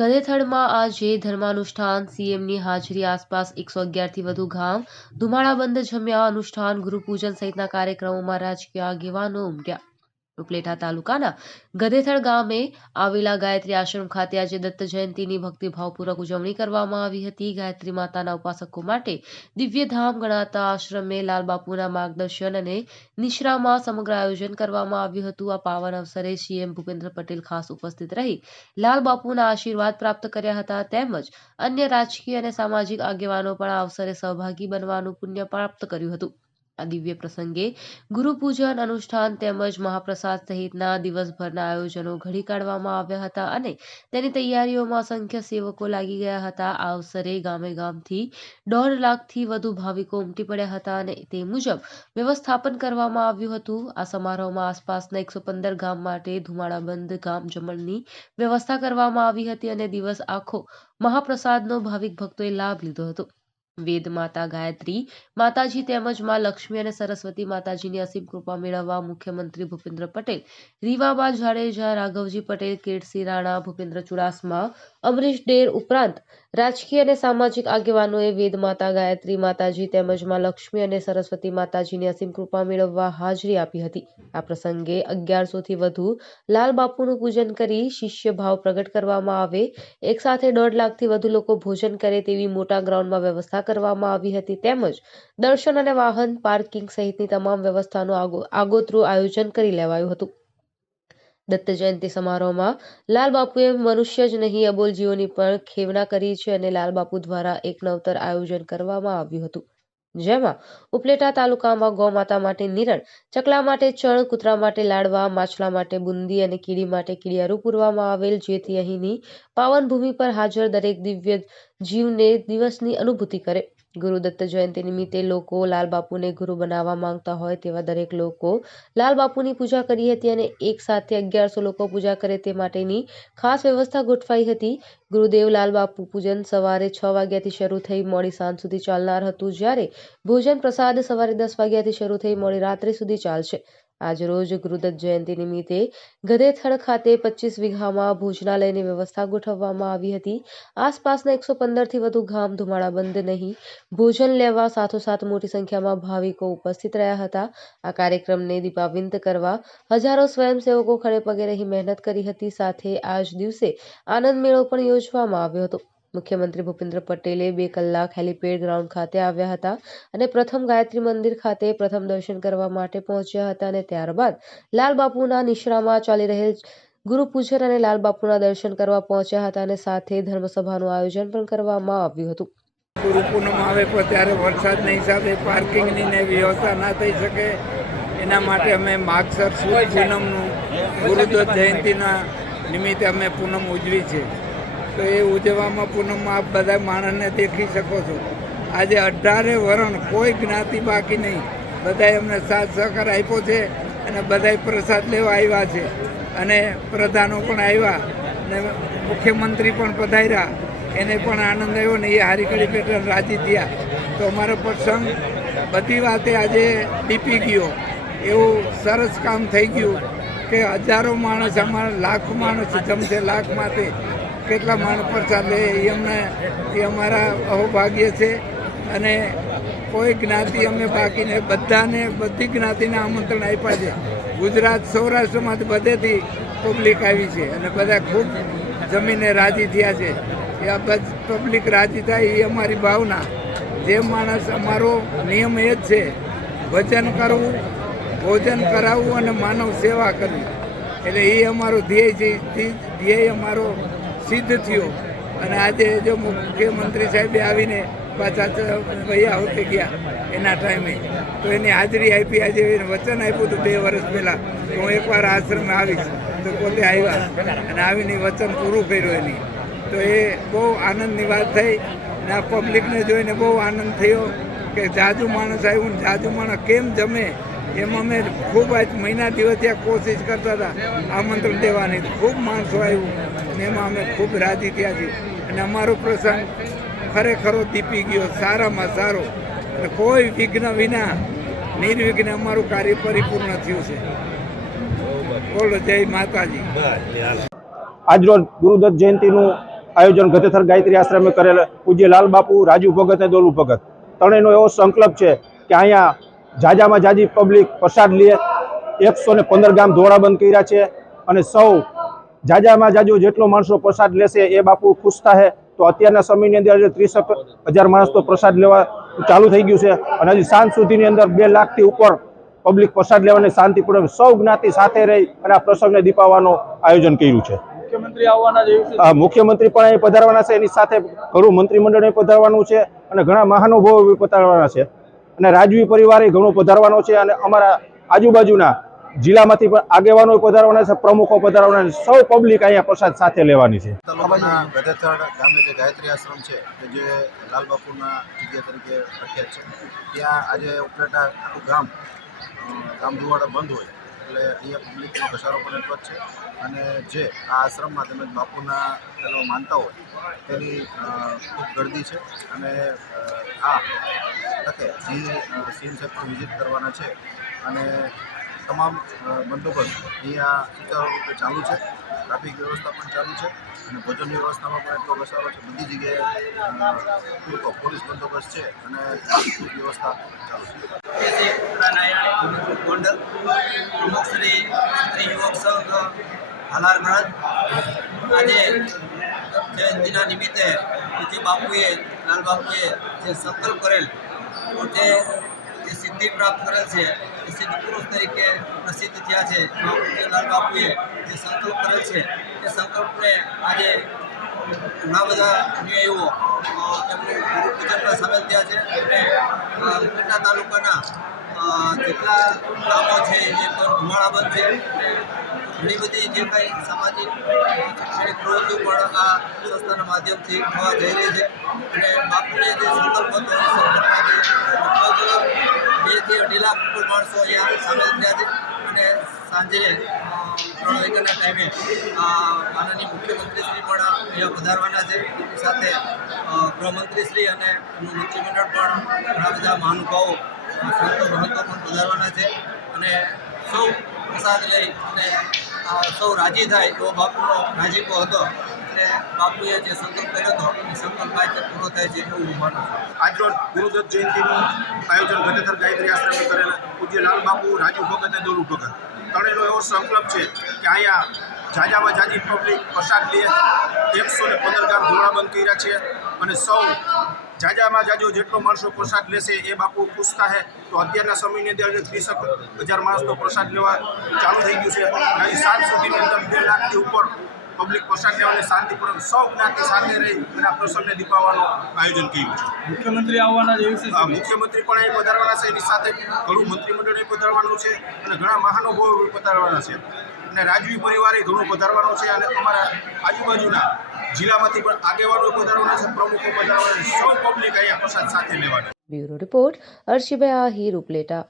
ગધેથડમાં આજે ધર્માનુષ્ઠાન સીએમની હાજરી આસપાસ એકસો અગિયારથી વધુ ગામ ધુમાડાબંધ જમ્યા અનુષ્ઠાન ગુરુપૂજન સહિતના કાર્યક્રમોમાં રાજકીય આગેવાનો ઉમટ્યા. ઉપલેટા તાલુકાના ગધેથળ ગામે આવેલા ગાયત્રી આશ્રમ ખાતે આજે દત્ત જયંતિની ભક્તિભાવપૂર્વક ઉજવણી કરવામાં આવી હતી. ગાયત્રી માતાના ઉપાસકો માટે દિવ્યધામ ગણાતા આશ્રમે લાલબાપુના માર્ગદર્શન અને નિશ્રામાં સમગ્ર આયોજન કરવામાં આવ્યું હતું. આ પાવન અવસરે સીએમ ભૂપેન્દ્ર પટેલ ખાસ ઉપસ્થિત રહી લાલબાપુના આશીર્વાદ પ્રાપ્ત કર્યા હતા તેમજ અન્ય રાજકીય અને સામાજિક આગેવાનો પણ આ અવસરે સહભાગી બનવાનું પુણ્ય પ્રાપ્ત કર્યું હતું. આ દિવ્ય પ્રસંગે ગુરુપૂજન અનુષ્ઠાન તેમજ મહાપ્રસાદ સહિતના દિવસભરના આયોજનો ઘડી કાઢવામાં આવ્યા હતા અને તેની તૈયારીઓમાં અસંખ્ય સેવકો લાગી ગયા હતા. આ અવસરે ગામે ગામથી દોઢ લાખથી વધુ ભાવિકો ઉમટી પડ્યા હતા અને તે મુજબ વ્યવસ્થાપન કરવામાં આવ્યું હતું. આ સમારોહમાં આસપાસના એકસો પંદર ગામ માટે ધુમાડાબંધ ગામ જમણની વ્યવસ્થા કરવામાં આવી હતી અને દિવસ આખો મહાપ્રસાદનો ભાવિક ભક્તોએ લાભ લીધો હતો. વેદ માતા ગાયત્રી, માતાજી તેમજમાં લક્ષ્મી અને સરસ્વતી માતાજીની અસીમ કૃપા મેળવવા મુખ્યમંત્રી ભૂપેન્દ્ર પટેલ, રીવાબા જાડેજા, રાઘવજી પટેલ કેડસી રાણા, ભૂપેન્દ્ર ચુડાસમા, અમરીશ ડેર ઉપરાંત રાજકીય અને સામાજિક આગેવાનોએ વેદ માતા, ગાયત્રી માતાજી તેમજમાં લક્ષ્મી અને સરસ્વતી માતાજીની અસીમ કૃપા મેળવવા હાજરી આપી હતી. આ પ્રસંગે અગિયારસોથી વધુ લાલ બાપુનું પૂજન કરી શિષ્ય ભાવ પ્રગટ કરવામાં આવે. એક સાથે દોઢ લાખથી વધુ લોકો ભોજન કરે તેવી મોટા ગ્રાઉન્ડમાં વ્યવસ્થા કરવામાં આવી હતી. તેમજ દર્શન અને વાહન પાર્કિંગ સહિતની તમામ વ્યવસ્થાનું આગો- આગોતરું આયોજન કરી લેવાયું હતું. દત્ત જયંતિ સમારોહમાં લાલબાપુએ મનુષ્ય જ નહીં, અબોલ જીવોની પણ ખેવના કરી છે અને લાલબાપુ દ્વારા એક નવતર આયોજન કરવામાં આવ્યું હતું. જેમાં ઉપલેટા તાલુકામાં ગૌમાતા માટે નિરણ, ચકલા માટે ચણ, કૂતરા માટે લાડવા, માછલા માટે બુંદી અને કીડી માટે કીડિયારું પૂરવામાં આવેલ, જેથી અહીંની પાવન ભૂમિ પર હાજર દરેક દિવ્ય જીવને દિવસની અનુભૂતિ કરે. ગુરુદત્ત જયંતિ નિમિત્તે લોકો લાલબાપુને ગુરુ બનાવવા માંગતા હોય તેવા દરેક લોકો લાલબાપુની પૂજા કરી હતી અને એક સાથે અગિયારસો લોકો પૂજા કરે તે માટેની ખાસ વ્યવસ્થા ગોઠવાઈ હતી. ગુરુદેવ લાલબાપુ પૂજન સવારે છ વાગ્યાથી શરૂ થઈ મોડી સાંજ સુધી ચાલનાર હતું જ્યારે ભોજન પ્રસાદ સવારે દસ વાગ્યાથી શરૂ થઈ મોડી રાત્રે સુધી ચાલશે. આજરોજ ગુરુદત્ત જયંતિ નિમિત્તે ગધેથડ ખાતે પચીસ વીઘામાં ભોજનાલયની વ્યવસ્થા ગોઠવવામાં આવી હતી. આસપાસના એકસો પંદરથી વધુ ગામ ધુમાડાબંધ નહીં. ભોજન લેવા સાથોસાથ મોટી સંખ્યામાં ભાવિકો ઉપસ્થિત રહ્યા હતા. આ કાર્યક્રમને દીપાવિંત કરવા હજારો સ્વયંસેવકો ખડે પગે રહી મહેનત કરી હતી. સાથે આજ દિવસે આનંદ મેળો પણ યોજવામાં આવ્યો હતો. મુખ્યમંત્રી ભૂપેન્દ્ર પટેલે બે કલાક હેલીપેડ ગ્રાઉન્ડ ખાતે આવ્યા હતા અને પ્રથમ ગાયત્રી મંદિર ખાતે પ્રથમ દર્શન કરવા માટે પહોંચ્યા હતા અને ત્યારબાદ લાલબાપુના નિશ્રામાં ચાલી રહેલ ગુરુપૂજન અને લાલબાપુના દર્શન કરવા પહોંચ્યા હતા અને સાથે ધર્મસભાનું આયોજન પણ કરવામાં આવ્યું હતું. ગુરુ પૂનમ આવે પણ ત્યારે વરસાદના હિસાબે પાર્કિંગની ને વ્યવસ્થા ના થઈ શકે. એના માટે અમે માગસર સુદ પૂનમનું ગુરુદત્ત જયંતિના નિમિત્તે અમે પૂનમ ઉજવી છે. તો એ ઉજવવામાં પૂનમમાં આપ બધા માણસને દેખી શકો છો. આજે અઢારે વરણ કોઈ જ્ઞાતિ બાકી નહીં. બધાએ અમને સાથ સહકાર આપ્યો છે અને બધાએ પ્રસાદ લેવા આવ્યા છે. અને પ્રધાનો પણ આવ્યા અને મુખ્યમંત્રી પણ પધાર્યા. એને પણ આનંદ આવ્યો ને એ હારીકડી પેટર્ન રાજી થયા. તો અમારો પ્રસંગ બધી વાતે આજે દીપી ગયો. એવું સરસ કામ થઈ ગયું કે હજારો માણસ અમારા લાખ માણસ જમશે લાખ લાખમાંથી કેટલા માણ પર ચાલે એ અમને, એ અમારા અહોભાગ્ય છે. અને કોઈ જ્ઞાતિ અમે બાકીને બધાને, બધી જ્ઞાતિને આમંત્રણ આપ્યા છે. ગુજરાત સૌરાષ્ટ્રમાંથી બધેથી પબ્લિક આવી છે અને બધા ખૂબ જમીને રાજી થયા છે. એ આ પબ્લિક રાજી થાય એ અમારી ભાવના. જે માણસ અમારો નિયમ એ જ છે, ભજન કરવું, ભોજન કરાવવું અને માનવ સેવા કરવી. એટલે એ અમારો ધ્યેય છે ધ્યેય અમારો સિદ્ધ થયો. અને આજે જો મુખ્યમંત્રી સાહેબે આવીને પાછા વૈયા હોતે ગયા એના ટાઈમે. તો એની હાજરી આપી, આજે વચન આપ્યું હતું બે વર્ષ પહેલાં. તો હું એકવાર આશ્રમે આવીશ. તો પોતે આવ્યા અને આવીને વચન પૂરું કર્યું એની. તો એ બહુ આનંદની વાત થઈ ને આ પબ્લિકને જોઈને બહુ આનંદ થયો કે જાજુ માણસ આવ્યું ને જાજુ માણસ કેમ જમે? એમ અમે ખૂબ આજ મહિના દિવસ ત્યાં કોશિશ કરતા હતા આમંત્રણ દેવાની. ખૂબ માણસો આવ્યું. અને એમાં અમે ખૂબ રાજી થયા છીએ. અને અમારો પ્રસંગ ખરેખરો દીપી ગયો, સારામાં સારો. અને કોઈ વિઘ્ન વિના, નિર્વિઘ્ન અમારું કાર્ય પરિપૂર્ણ થયું છે. બોલો, જય માતાજી. આજરોજ ગુરુદત્ત જયંતિનું આયોજન ગતેથર ગાયત્રી આશ્રમે કરેલ પૂજ્ય લાલ બાપુ, રાજુ ભગત અને દોલુ ભગત. ત્રણેયનો એવો સંકલ્પ છે કે અહીંયા જાજામાં જાજી પબ્લિક પ્રસાદ લે. એકસો ને પંદર ગામ ધોળાબંધ કર્યા છે અને સૌ જાજામાં જાજુ જેટલો માણસો પ્રસાદ લેશે એ બાપુ ખુશ થાય તો અત્યારના સમયની અંદર ત્રીસ હજાર માણસ તો પ્રસાદ લેવા ચાલુ થઈ ગયું છે. અને હજી સાંજ સુધીની અંદર બે લાખથી ઉપર પબ્લિક પ્રસાદ લેવાની શાંતિપૂર્વક સૌ જ્ઞાતિ સાથે રહી અને આ પ્રસંગને દીપાવવાનું આયોજન કર્યું છે. મુખ્યમંત્રી પણ અહીં પધારવાના છે. એની સાથે ઘણું મંત્રીમંડળ પધારવાનું છે અને ઘણા મહાનુભાવો પધારવાના છે. અને રાજવી પરિવારે ઘણો પધારવાનો છે અને અમારા આજુબાજુના જિલ્લામાંથી પણ આગેવાનો પધારવાના છે, પ્રમુખો પધારવાના છે. સૌ પબ્લિક અહીંયા પ્રસાદ સાથે લેવાની છે. તાલુકાના ગધેથડ ગામે જે ગાયત્રી આશ્રમ છે, કે જે લાલબાપુના જગ્યા તરીકે પ્રખ્યાત છે, ત્યાં આજે ઉપલેટા આખું ગામ ગામ ધુવાડા બંધ હોય. એટલે અહીંયા પબ્લિકનો ઘસારો પણ એટલો છે. અને જે આ આશ્રમમાં તેમજ બાપુના પેલો માનતા હોય, તેની ખૂબ ગરદી છે. અને આ તકે જે સીન સેક્ટર વિઝિટ કરવાના છે, અને તમામ બંદોબસ્ત અહીંયા સુચારુ ચાલુ છે, ટ્રાફિક વ્યવસ્થા પણ ચાલુ છે અને ભોજન વ્યવસ્થામાં પણ એટલો ઘસારો છે, બધી જગ્યાએ પોલીસ બંદોબસ્ત છે અને ટ્રાફિક વ્યવસ્થા ચાલુ છે. ગોંડલ પ્રમુખ યુવક સંઘ, હાલાર મહારાજ આજે જયંતિના નિમિત્તે જે બાપુએ લાલ બાપુએ જે સંકલ્પ કરેલ પોતે જે સિદ્ધિ પ્રાપ્ત કરેલ છે, એ સિદ્ધ પુરુષ તરીકે પ્રસિદ્ધ થયા છે. લાલ બાપુએ જે સંકલ્પ કરેલ છે, એ સંકલ્પને આજે ઘણા બધા અનુયાયીઓ એમનું ગુરુ પૂજનમાં સામેલ થયા છે અને ઉપલેટા તાલુકાના જેટલા ગામો છે, એ પણ ધુમાડાબંધ છે. ઘણી બધી જે કાંઈ સામાજિક શૈક્ષણિક પ્રવૃત્તિઓ પણ આ સંસ્થાના માધ્યમથી થવા જઈ રહી છે. માણસો અહીંયા સામેલ થયા છે. અને સાંજે ત્રણ વાગ્યાના ટાઈમે માનનીય મુખ્યમંત્રીશ્રી પણ અહીંયા પધારવાના છે. સાથે ગૃહમંત્રીશ્રી અને એમનું મંત્રીમંડળ પણ ઘણા બધા મહાનુભાવો સંતો ભણતો પણ પધારવાના છે. અને સૌ પ્રસાદ લઈ અને સૌ રાજી થાય એવો બાપુનો રાજીપો હતો. અને બાપુએ જે સંકલ્પ કર્યો હતો, એ સંકલ્પ આજે પૂરો થાય છે એવું હું માનું છું. આજરોજ ગુરુદત્ત જયંતિનું આયોજન ગતેતર ગાયત્રી આશ્રમે કરેલ પૂજ્ય લાલ બાપુ, રાજુ ભગત અને દોલુ ભગત. ત્રણેયનો એવો સંકલ્પ છે કે અહીંયા જાજામાં જાજી પબ્લિક પ્રસાદ લે એકસો ને પંદર ગામ ધોળાબંધ કર્યા છે અને સૌ જાજામાં જાજો જેટલો માણસો પ્રસાદ લેશે એ બાપુ પૂછતા હે તો અત્યારના સમયની અંદર ત્રીસ હજાર માણસનો પ્રસાદ લેવા ચાલુ થઈ ગયું છે. અહીં સાત સુધીની અંદર બે લાખથી ઉપર પબ્લિક પ્રસાદ લેવાની શાંતિપૂર્વક સૌ જ્ઞાતિ સાથે રહી અને આ પ્રસંગને દીપાવવાનું આયોજન કર્યું છે. મુખ્યમંત્રી આવવાના છે એવું મુખ્યમંત્રી પણ અહીં પધારવાના છે. એની સાથે ઘણું મંત્રીમંડળ અહીં પધારવાનું છે અને ઘણા મહાનુભાવો પધારવાના છે. અને રાજવી પરિવારે ઘણું પધારવાનું છે અને અમારા આજુબાજુના જિલ્લામાંથી પણ આગેવાનો પધારવાના છે પ્રમુખો પધારવાના છે. સૌ પબ્લિક અહીંયા પ્રસાદ સાથે લેવાના બ્યુરો રિપોર્ટ હર્ષિભાઈ આહિર ઉપલેટા